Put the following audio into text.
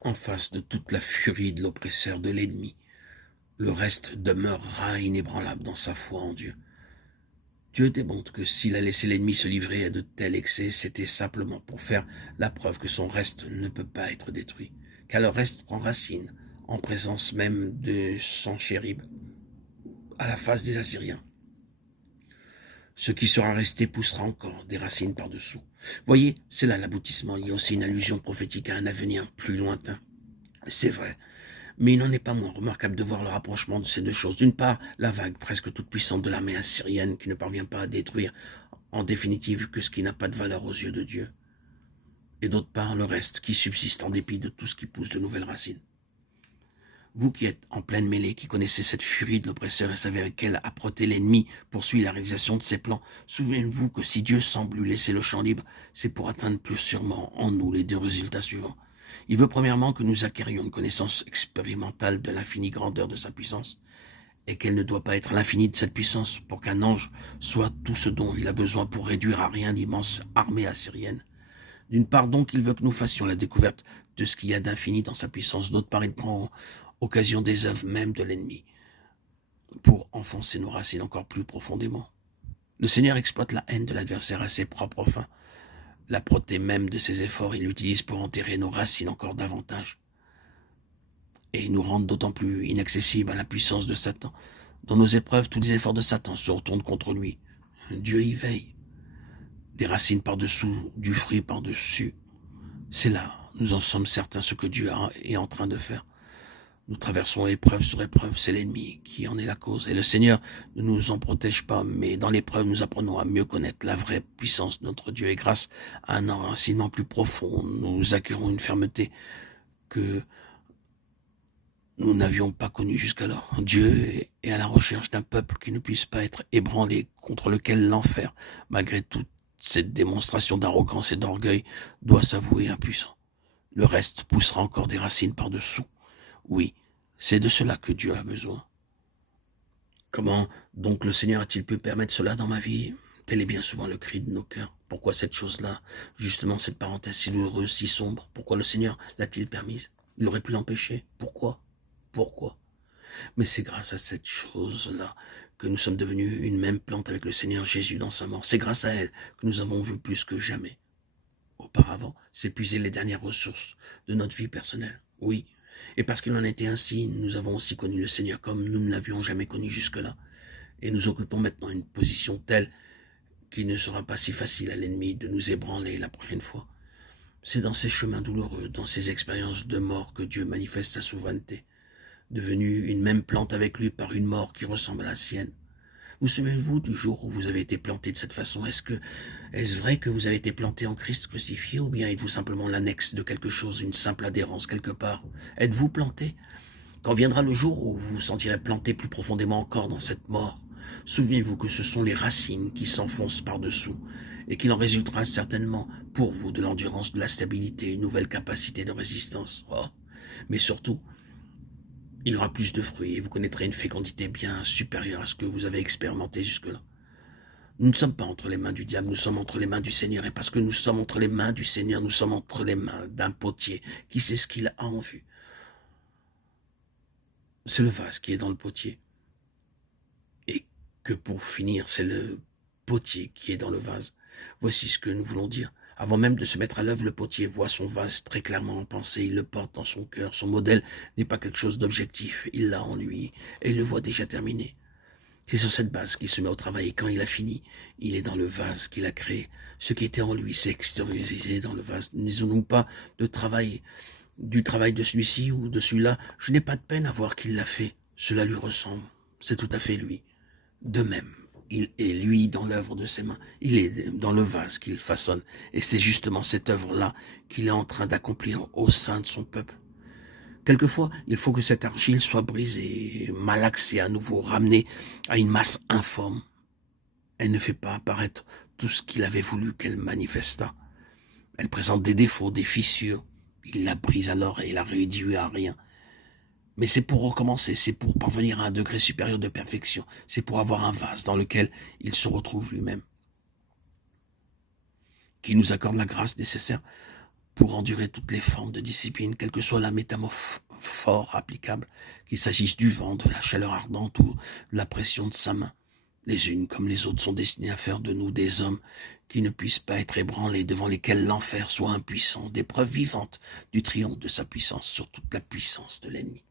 en face de toute la furie de l'oppresseur, de l'ennemi. Le reste demeurera inébranlable dans sa foi en Dieu. Dieu démontre que s'il a laissé l'ennemi se livrer à de tels excès, c'était simplement pour faire la preuve que son reste ne peut pas être détruit, car le reste prend racine en présence même de Sanchérib, à la face des Assyriens. Ce qui sera resté poussera encore des racines par-dessous. Voyez, c'est là l'aboutissement. Il y a aussi une allusion prophétique à un avenir plus lointain. C'est vrai, mais il n'en est pas moins remarquable de voir le rapprochement de ces deux choses. D'une part, la vague presque toute puissante de l'armée assyrienne qui ne parvient pas à détruire en définitive que ce qui n'a pas de valeur aux yeux de Dieu. Et d'autre part, le reste qui subsiste en dépit de tout ce qui pousse de nouvelles racines. Vous qui êtes en pleine mêlée, qui connaissez cette furie de l'oppresseur et savez avec quelle âpreté l'ennemi poursuit la réalisation de ses plans, souvenez-vous que si Dieu semble lui laisser le champ libre, c'est pour atteindre plus sûrement en nous les deux résultats suivants. Il veut premièrement que nous acquérions une connaissance expérimentale de l'infinie grandeur de sa puissance, et qu'elle ne doit pas être l'infini de cette puissance pour qu'un ange soit tout ce dont il a besoin pour réduire à rien l'immense armée assyrienne. D'une part donc, il veut que nous fassions la découverte de ce qu'il y a d'infini dans sa puissance. D'autre part, il prend occasion des œuvres même de l'ennemi pour enfoncer nos racines encore plus profondément. Le Seigneur exploite la haine de l'adversaire à ses propres fins. L'âpreté même de ses efforts, il l'utilise pour enterrer nos racines encore davantage et nous rendre d'autant plus inaccessibles à la puissance de Satan. Dans nos épreuves, tous les efforts de Satan se retournent contre lui. Dieu y veille. Des racines par-dessous, du fruit par-dessus. C'est là, nous en sommes certains, ce que Dieu est en train de faire. Nous traversons épreuve sur épreuve, c'est l'ennemi qui en est la cause. Et le Seigneur ne nous en protège pas, mais dans l'épreuve, nous apprenons à mieux connaître la vraie puissance de notre Dieu. Et grâce à un enracinement plus profond, nous acquérons une fermeté que nous n'avions pas connue jusqu'alors. Dieu est à la recherche d'un peuple qui ne puisse pas être ébranlé, contre lequel l'enfer, malgré toute cette démonstration d'arrogance et d'orgueil, doit s'avouer impuissant. Le reste poussera encore des racines par-dessous. Oui, c'est de cela que Dieu a besoin. Comment donc le Seigneur a-t-il pu permettre cela dans ma vie? Tel est bien souvent le cri de nos cœurs. Pourquoi cette chose-là? Justement cette parenthèse si douloureuse, si sombre. Pourquoi le Seigneur l'a-t-il permise? Il aurait pu l'empêcher. Pourquoi? Pourquoi? Mais c'est grâce à cette chose-là que nous sommes devenus une même plante avec le Seigneur Jésus dans sa mort. C'est grâce à elle que nous avons vu plus que jamais auparavant s'épuiser les dernières ressources de notre vie personnelle. Oui, et parce qu'il en était ainsi, nous avons aussi connu le Seigneur comme nous ne l'avions jamais connu jusque-là. Et nous occupons maintenant une position telle qu'il ne sera pas si facile à l'ennemi de nous ébranler la prochaine fois. C'est dans ces chemins douloureux, dans ces expériences de mort que Dieu manifeste sa souveraineté, devenu une même plante avec lui par une mort qui ressemble à la sienne. Vous souvenez-vous du jour où vous avez été planté de cette façon? Est-ce vrai que vous avez été planté en Christ crucifié, ou bien êtes-vous simplement l'annexe de quelque chose, une simple adhérence quelque part? Êtes-vous planté? Quand viendra le jour où vous vous sentirez planté plus profondément encore dans cette mort, souvenez-vous que ce sont les racines qui s'enfoncent par-dessous, et qu'il en résultera certainement pour vous de l'endurance, de la stabilité, une nouvelle capacité de résistance. Oh. Mais surtout, il y aura plus de fruits et vous connaîtrez une fécondité bien supérieure à ce que vous avez expérimenté jusque-là. Nous ne sommes pas entre les mains du diable, nous sommes entre les mains du Seigneur. Et parce que nous sommes entre les mains du Seigneur, nous sommes entre les mains d'un potier qui sait ce qu'il a en vue. C'est le vase qui est dans le potier. Et que pour finir, c'est le potier qui est dans le vase. Voici ce que nous voulons dire. Avant même de se mettre à l'œuvre, le potier voit son vase très clairement en pensée, il le porte dans son cœur. Son modèle n'est pas quelque chose d'objectif, il l'a en lui, et il le voit déjà terminé. C'est sur cette base qu'il se met au travail, et quand il a fini, il est dans le vase qu'il a créé. Ce qui était en lui s'est extériorisé dans le vase. Nous n'avons pas de travail, du travail de celui-ci ou de celui-là. Je n'ai pas de peine à voir qu'il l'a fait. Cela lui ressemble. C'est tout à fait lui. De même, il est lui dans l'œuvre de ses mains. Il est dans le vase qu'il façonne. Et c'est justement cette œuvre-là qu'il est en train d'accomplir au sein de son peuple. Quelquefois, il faut que cette argile soit brisée, malaxée à nouveau, ramenée à une masse informe. Elle ne fait pas apparaître tout ce qu'il avait voulu qu'elle manifestât. Elle présente des défauts, des fissures. Il la brise alors et la réduit à rien. Mais c'est pour recommencer, c'est pour parvenir à un degré supérieur de perfection, c'est pour avoir un vase dans lequel il se retrouve lui-même, qui nous accorde la grâce nécessaire pour endurer toutes les formes de discipline, quelle que soit la métaphore applicable, qu'il s'agisse du vent, de la chaleur ardente ou de la pression de sa main. Les unes comme les autres sont destinées à faire de nous des hommes qui ne puissent pas être ébranlés, devant lesquels l'enfer soit impuissant, des preuves vivantes du triomphe de sa puissance sur toute la puissance de l'ennemi.